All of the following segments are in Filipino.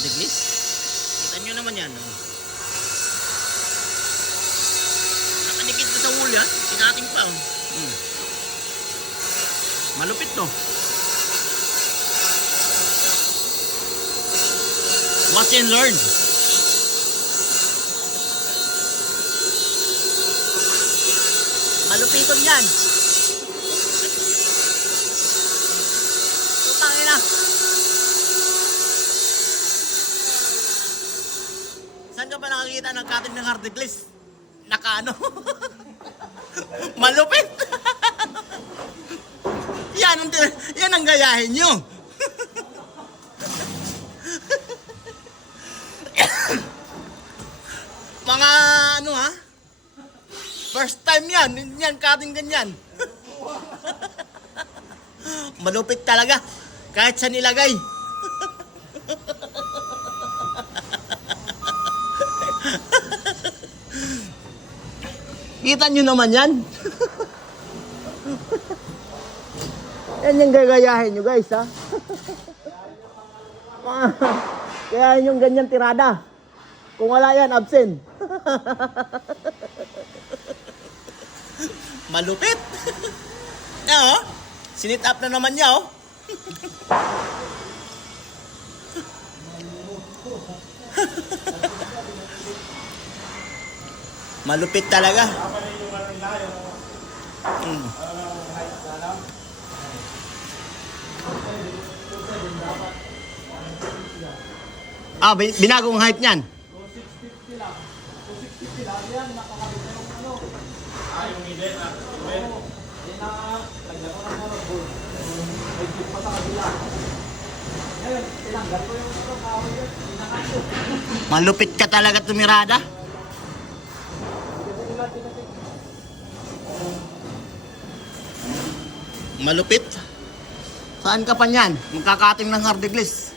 hardeglis. Kita nyo naman yan. Nakanikit na sa wool yan. Sinating pa. Malupit to. Watch and learn. Malupiton yan. Tutangin na. Saan ka pa nakakita ng cutting ng hardeglis? Nakaano? Malupit. Yan ang gayahin nyo. Mga ano ha? First time yan. Yan, cutting ganyan. Malupit talaga. Kahit sa nilagay. Kita nyo naman yan. Yan yung gagayahin nyo guys ha. Kaya yung ganyan tirada. Kung wala yan, absent. Malupit. Yan oh. Sinit up na naman niya oh. Malupit talaga. Binagong height niyan. 250 lang. 250 lang yan. Nakakabit na ng ano. Yung event na. Hindi na. Lagyan ko ng motorboard. May jeep pa sa kabila. Ngayon, tinanggal ko yung ano. Kahoy yun. Pinakaso. Malupit ka talaga tumirada. Malupit. Saan ka pa niyan? Magkakating ng hardeglis.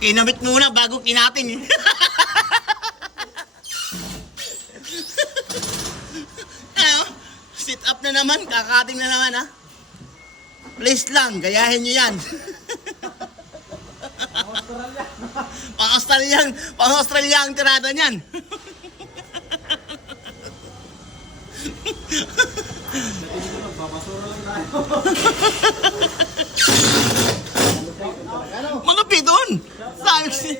Kinamit muna bago kinating. Ano? Sit up na naman, kakating na naman ha. Please lang, gayahin nyo yan. Pang-Australia ang tirada niyan. Babasura lang tayo. Malupit doon. Sabi si...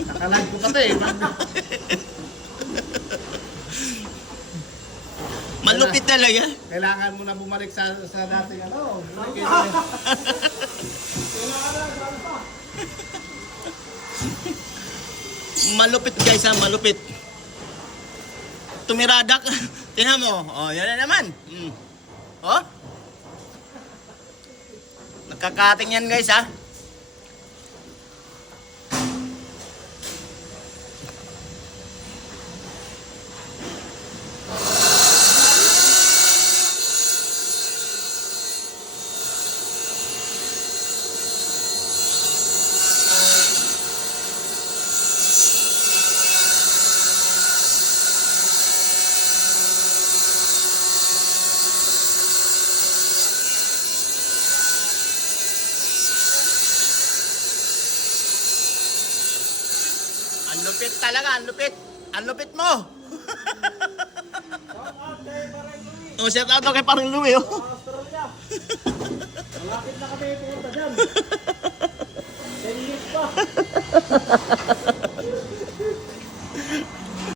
Nakalag ko pati eh. Malupit talaga. Kailangan mo na bumalik sa dating ano. Malupit guys ha, malupit. Tumirada ka. Tingnan mo. Oh, yan na naman. Oh. Nagkakating yan guys ha. Ang lupit talaga, ang lupit. Ang lupit mo. Oh, shout out kay Parang Louie. Oh. Australia. Malapit na kami pumunta dyan. 10 years pa.